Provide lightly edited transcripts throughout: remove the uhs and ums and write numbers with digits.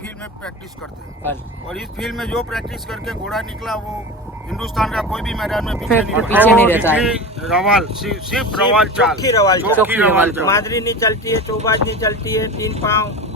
Field में practice करते हैं और इस फील्ड में जो प्रैक्टिस करके घोड़ा निकला वो हिंदुस्तान का कोई भी मैदान में पीछे नहीं रहता है। रवाल सिर्फ रवाल चाल, चौकी रवाल चाल, मादरी नहीं चलती है, चौबाज नहीं चलती है, 3 पाँव।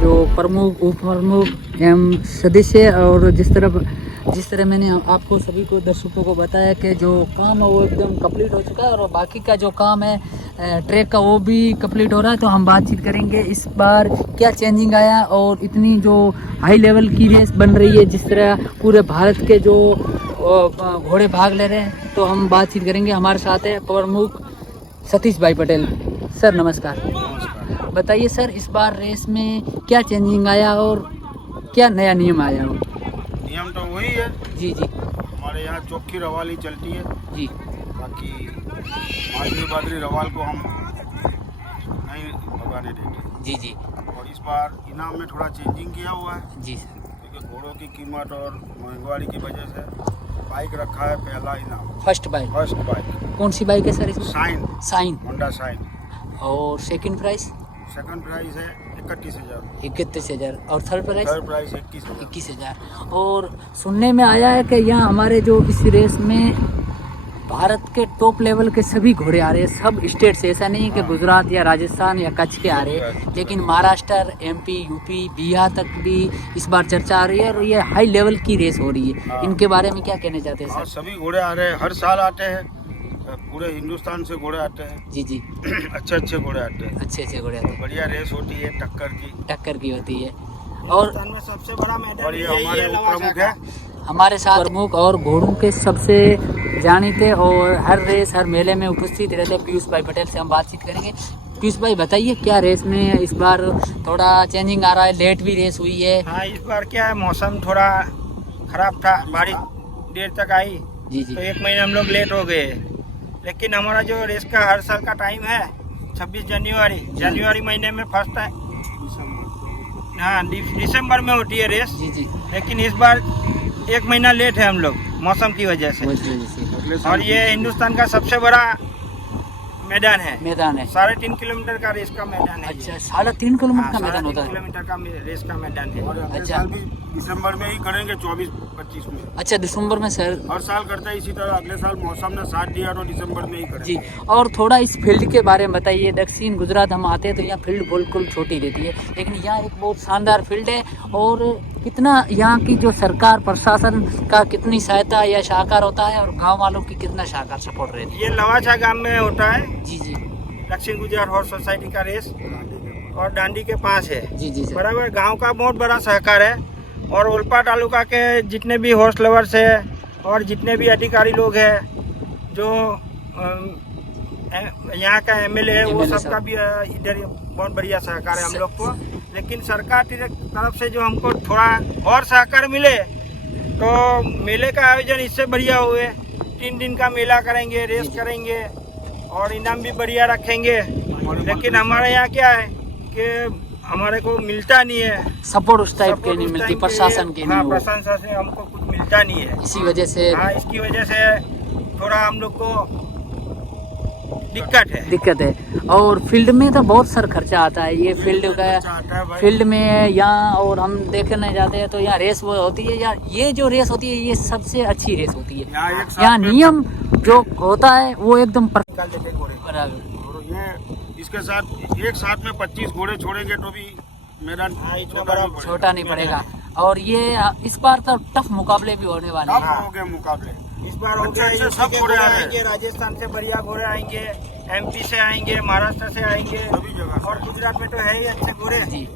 जो प्रमुख उप प्रमुख एवं सदस्य और जिस तरह मैंने आपको सभी को दर्शकों को बताया कि जो काम है वो एकदम कंप्लीट हो चुका है और बाकी का जो काम है ट्रैक का वो भी कंप्लीट हो रहा है। तो हम बातचीत करेंगे इस बार क्या चेंजिंग आया और इतनी जो हाई लेवल की रेस बन रही है, जिस तरह पूरे भारत के जो घोड़े भाग ले रहे हैं। तो हम बातचीत करेंगे। हमारे साथ है प्रमुख सतीश भाई पटेल। सर नमस्कार। बताइए सर, इस बार रेस में क्या चेंजिंग आया और क्या नया नियम आया हो? नियम तो वही है जी जी। हमारे यहाँ चौकी रवाल ही चलती है जी। बाकी मादरी बादरी रवाल को हम नहीं भगाने देते। जी जी। और इस बार इनाम में थोड़ा चेंजिंग किया हुआ है जी सर। क्योंकि घोड़ों की कीमत और महंगाई की वजह से बाइक रखा है पहला इनाम। फर्स्ट बाइक कौन सी बाइक है सर इसमें? Shine Honda Shine. और सेकंड प्राइस? सेकंड प्राइस है 31,000। 31,000। और थर्ड प्राइस? Third price 21,000। 21,000। और सुनने में आया है कि यहाँ हमारे जो इस रेस में भारत के टॉप लेवल के सभी घोड़े आ रहे हैं, सब स्टेट से। ऐसा नहीं है कि गुजरात या राजस्थान या कच्छ के आ रहे हैं, लेकिन महाराष्ट्र, एमपी, यूपी, बिहार तक भी इस बार चर्चा आ रही है और ये हाई लेवल की रेस हो रही है। इनके बारे में क्या कहना चाहते हैं सर? सभी घोड़े आ रहे हैं, हर साल आते हैं, पूरे हिंदुस्तान से घोड़े आते हैं। जी जी। अच्छे घोड़े आते हैं। अच्छे घोड़े आते हैं। बढ़िया रेस होती है, टक्कर की होती है। और में सबसे बड़ा मैदान और ये हमारे प्रमुख है, हमारे साथ प्रमुख और घोड़ों के सबसे जानीते और हर रेस हर मेले में उपस्थित रहते पीयूष भाई पटेल से हम बातचीत करेंगे। पीयूष भाई बताइए, क्या रेस में इस बार थोड़ा चेंजिंग आ रहा है, लेट भी रेस हुई है? हाँ, इस बार क्या है, मौसम थोड़ा खराब था, बारिश देर तक आई। जी जी। तो 1 महीने हम लोग लेट हो गए। लेकिन हमारा जो रेस का हर साल का टाइम है 26 जनवरी महीने में फर्स्ट है। हाँ, दिसंबर में होती है रेस। जी जी। लेकिन इस बार 1 महीना लेट है हम लोग मौसम की वजह से। और ये हिंदुस्तान का सबसे बड़ा मैदान है। 3.5 किलोमीटर का रेस का मैदान है। अच्छा, 3.5 किलोमीटर का मैदान होता है? 3.5 किलोमीटर का रेस का मैदान है। अच्छा, दिसंबर में ही करेंगे 24-25 में। अच्छा, दिसंबर में सर हर साल करता है इसी तरह। अगले साल मौसम ने साथ दिया तो दिसंबर में ही करेंगे। जी। और थोड़ा इस फील्ड के बारे में बताइए। दक्षिण गुजरात हम आते हैं तो यहाँ फील्ड बिल्कुल छोटी रहती है, लेकिन यहाँ एक बहुत शानदार फील्ड है। और कितना यहाँ की जो सरकार प्रशासन का कितनी सहायता या सहकार होता है और गांव वालों की कितना सहकार सपोर्ट रहती है? ये लवाछा गांव में होता है। जी जी। दक्षिण गुजरात हॉर्स सोसाइटी का रेस और डांडी के पास है। जी जी। बराबर, गांव का बहुत बड़ा सहकार है। और ओलपा तालुका के जितने भी हॉर्स लवर्स है और जितने भी अधिकारी लोग हैं, जो यहाँ का एमएलए है, वो सबका भी इधर बहुत बढ़िया सहकार है हम लोग को। लेकिन सरकार की तरफ से जो हमको थोड़ा और सहकार मिले तो मेले का आयोजन इससे बढ़िया हुए। 3 दिन का मेला करेंगे, रेस करेंगे और इनाम भी बढ़िया रखेंगे। लेकिन हमारे यहाँ क्या है कि हमारे को मिलता नहीं है सपोर्ट, उस टाइप के नहीं मिलती, प्रशासन के नहीं। प्रशासन से हमको कुछ मिलता नहीं है, इसी वजह से। हाँ, इसकी वजह से थोड़ा हम लोग को दिक्कत है। और फील्ड में तो बहुत सर खर्चा आता है, ये फील्ड का फील्ड में यहाँ, और हम देखने जाते हैं तो यहाँ रेस वो होती है यार, ये जो रेस होती है ये सबसे अच्छी रेस होती है। यहाँ नियम जो होता है वो एकदम बराबर। ये इसके साथ एक साथ में 25 घोड़े छोड़ेंगे तो भी मैदान छोटा नहीं पड़ेगा। और ये इस बार तो टफ मुकाबले भी होने वाले हैं। हो गए मुकाबले इस बार हो गया, अच्छे सब घोड़े आएंगे, राजस्थान से बढ़िया घोड़े आएंगे, MP से आएंगे, महाराष्ट्र से आएंगे, सभी जगह और गुजरात में तो है ही अच्छे घोड़े। जी,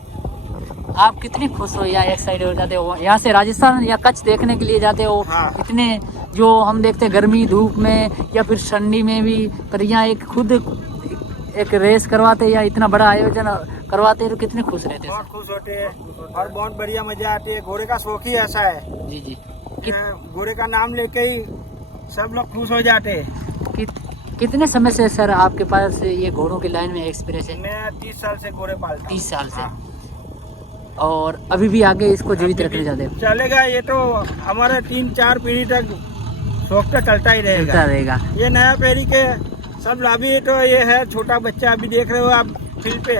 आप कितनी खुश हो यहाँ एक साइड हो जाते हो, यहाँ से राजस्थान या कच्छ देखने के लिए जाते हो। हाँ। इतने जो हम देखते हैं गर्मी धूप में या फिर ठंडी में भी, पर यहाँ एक खुद एक रेस करवाते या इतना बड़ा आयोजन करवाते तो कितने खुश रहते हैं। बहुत खुश होते हैं और बहुत बढ़िया मजा आती है। घोड़े का शौक ही ऐसा है। जी जी। घोड़े का नाम लेके ही सब लोग खुश हो जाते हैं। कितने समय से सर आपके पास ये घोड़ों की लाइन में एक्सपीरियंस है? मैं 30 साल से घोड़े पालता हूँ। 30 साल से। हाँ। और अभी भी आगे इसको जीवित रखने जाते हैं? चलेगा, ये तो हमारे 3-4 पीढ़ी तक शौक तो चलता ही रहेगा। ये नया पीढ़ी के सब अभी तो ये है छोटा बच्चा, अभी देख रहे हो आप फील्ड पे,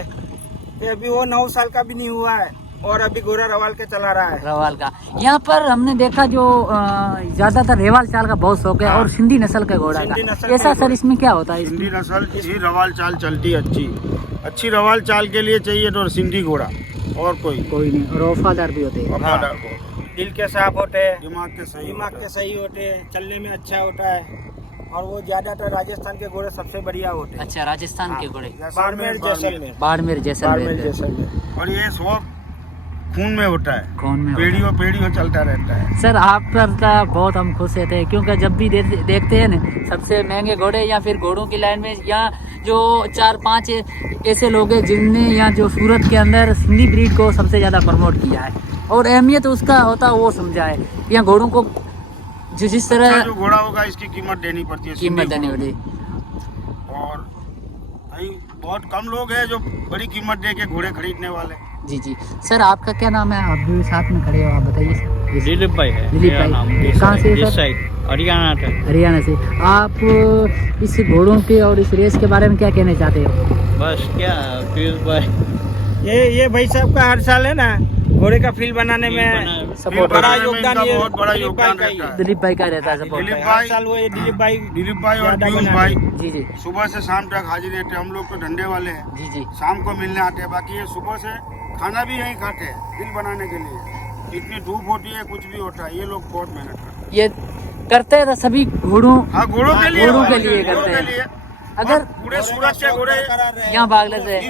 ये अभी वो 9 साल का भी नहीं हुआ है और अभी घोड़ा रवाल के चला रहा है। रवाल का यहाँ पर हमने देखा जो ज्यादातर रेवाल चाल का बहुत शौक है। हाँ। और सिंधी नस्ल का घोड़ा सिंधी का नस्ल का ऐसा सर घोड़ा। इसमें क्या होता है? सिंधी नस्ल ही रवाल चाल चलती है। अच्छी रवाल चाल के लिए चाहिए तो सिंधी घोड़ा, और कोई नहीं। और वफादार भी होते हैं। वफादार को दिल के साफ होते हैं, दिमाग के सही होते हैं, चलने में अच्छा होता है। और वो ज्यादातर राजस्थान के घोड़े सबसे बढ़िया होते हैं। अच्छा, राजस्थान के घोड़े बाड़मेर जैसलमेर। और ये शौक खून में होता है, कौन में पीढ़ियों चलता रहता है। सर आप पर तो बहुत हम खुश रहते हैं, क्योंकि जब भी देखते हैं ना सबसे महंगे घोड़े या फिर घोड़ों की लाइन में यहाँ जो 4-5 ऐसे लोग हैं जिनने यहाँ जो सूरत के अंदर सिंधी ब्रीड को सबसे ज़्यादा प्रमोट किया है और अहमियत उसका होता है वो समझा है। यहाँ घोड़ों को जिस तरह जो घोड़ा होगा इसकी कीमत देनी पड़ती है, कीमत देनी होती। और भाई बहुत कम लोग हैं जो बड़ी कीमत दे के घोड़े खरीदने वाले। जी जी। सर आपका क्या नाम है? आप भी साथ में खड़े हो, आप बताइए। दिलीप भाई है दिलीप मेरा नाम। भाई कहाँ से? इस साइड हरियाणा से। हरियाणा से। आप इस घोड़ों के और इस रेस के बारे में क्या कहना चाहते हो? बस क्या पीयूष भाई, ये भाई साहब का हर साल है ना घोड़े का फील्ड बनाने में सपोर्ट बड़ा योगदान, ये बहुत बड़ा योगदान रहता है। दिलीप भाई का रहता है सपोर्ट। दिलीप हर साल वो दिलीप भाई और पीयूष भाई जी जी सुबह से शाम तक हाजिर रहते हैं। हम लोग तो धंधे वाले हैं, जी जी। शाम को मिलने आते हैं, बाकी ये सुबह से खाना भी यहीं खाते हैं दिल बनाने के लिए। इतनी धूप होती है, कुछ भी होता है, ये लोग बहुत मेहनत करते हैं। ये करते हैं सभी घोड़ों हाँ, घोड़ों के लिए करते हैं। लिए। अगर पूरे सूरत के घोड़े, यहाँ बागले से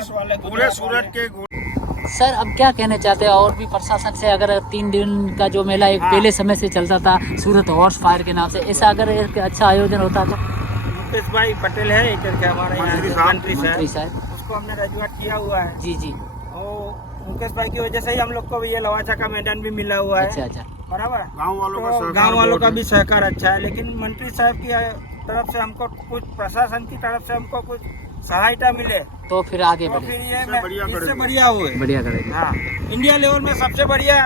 पूरे सूरत के घोड़े। सर अब क्या कहना चाहते हैं? और भी प्रशासन से अगर 3 दिन का जो मेला एक पहले समय से चलता था सूरत हॉर्स फायर के नाम से, ऐसा अगर एक अच्छा आयोजन होता तो? मुकेश भाई पटेल है एक करके हमारे मंत्री मंत्री साहब, उसको हमने रजूआत किया हुआ है। जी जी। और मुकेश भाई की वजह से ही हम लोग को भी ये लवाचा का मैदान भी मिला हुआ है। अच्छा अच्छा। बराबर। गाँव वालों का भी सहकार अच्छा है, लेकिन मंत्री साहब की तरफ से हमको कुछ, प्रशासन की तरफ से हमको कुछ सहायता मिले तो फिर आगे तो बढ़े, फिर ये बढ़िया इससे करेंगे। बढ़िया हुए। बढ़िया करेंगे। हाँ, इंडिया लेवल में सबसे बढ़िया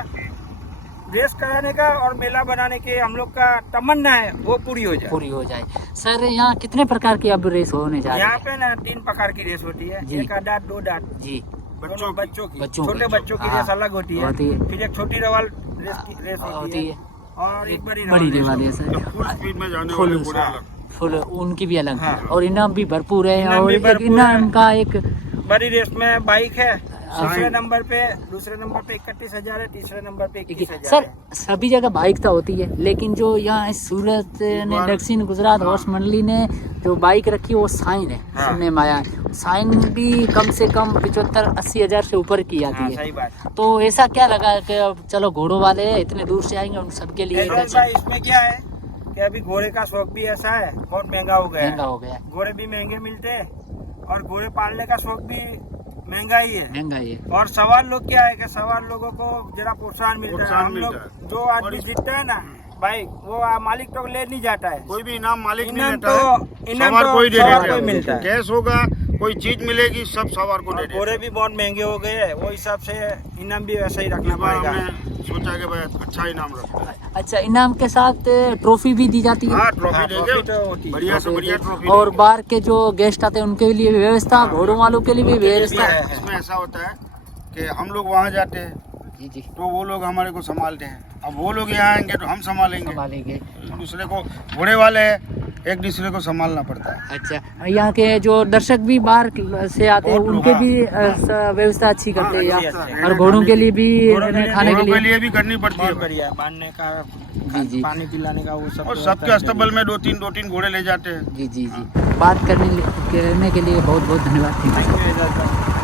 रेस कराने का और मेला बनाने के हम लोग का तमन्ना है वो पूरी हो जाए। सर यहाँ कितने प्रकार की अब रेस होने जा रही यहाँ है? पे ना 3 प्रकार की रेस होती है। जी। एक दांत 2 दांत जी। बच्चों की बच्चों छोटे की। बच्चों की हाँ, रेस अलग होती होती है। है। फिर एक छोटी रवाल रेस होती है और एक बड़ी रेवाल है सर। फुल स्पीड में जाने फुल वाले घोड़े अलग। फुल उनकी भी अलग। हाँ। और इनाम भी भरपूर है। इनाम और भी एक भरपूर इनाम है। का एक बड़ी रेस में बाइक है, दूसरे नंबर पे 31,000 है, तीसरे नंबर पे 21,000 सर है। सभी जगह बाइक तो होती है, लेकिन जो यहाँ सूरत ने दक्षिण गुजरात हॉर्स मंडली ने जो बाइक रखी है वो साइन है। हाँ। सुनने में आया साइन भी कम से कम 75-80 हजार से ऊपर की हाँ, आती है। सही बात। तो ऐसा क्या लगा कि अब चलो घोड़ों वाले इतने दूर से आएंगे उन सबके लिए एक अच्छा भाई इसमें क्या है कि अभी घोड़े का शौक भी ऐसा है, बहुत महंगा हो गया महंगा है। हो गया। घोड़े भी महंगे मिलते हैं और घोड़े पालने का शौक भी महंगा ही है। महंगा ही है। और सवार लोग क्या है कि सवार लोगों को जरा प्रोत्साहन मिलता है। प्रोत्साहन हम लोग मिलता है। जो आदमी जीतता है ना भाई वो मालिक तो ले नहीं जाता है, कोई भी इनाम मालिक नहीं इनाम लेता है, सवार तो कोई दे सवार देता को है। मिलता है। कैश होगा, कोई चीज मिलेगी, सब सवार को दे देते हैं। घोड़े भी बहुत महंगे हो गए हैं, वो हिसाब से इनाम भी वैसा ही रखना इस बार पड़ेगा। हमने सोचा कि भाई अच्छा इनाम रखते हैं। अच्छा, इनाम के साथ ट्रॉफी भी दी जाती है? हाँ, ट्रॉफी देंगे, तो होती है। बढ़िया से बढ़िया ट्रॉफी और देंगे। बाहर के जो गेस्ट आते हैं उनके लिए भी व्यवस्था, घोड़ों वालों के लिए भी व्यवस्था है? इसमें ऐसा होता है कि हम लोग वहाँ जाते हैं जी जी, तो वो लोग हमारे को संभालते हैं, अब वो लोग यहाँ आएंगे तो हम संभालेंगे। संभालेंगे। एक दूसरे को, घोड़े वाले हैं, एक दूसरे को संभालना पड़ता है। अच्छा, यहाँ के जो दर्शक भी बाहर से आते हैं बहुत लोग, उनके हाँ। भी व्यवस्था अच्छी करते हैं हाँ, यहाँ, अच्छा, और घोड़ों के लिए भी, घोड़ों के लिए, खाने के घोड़ों के लिए लिए भी करनी पड़ती है बहुत बढ़िया, बांधने का, जी जी, पानी पिलाने का, वो सब और तो सबके होता है। अस्तबल में दो तीन घोड़े ले जाते हैं। जी जी जी। बात करने के लिए बहुत बहुत धन्यवाद। Thank you, Vedanta।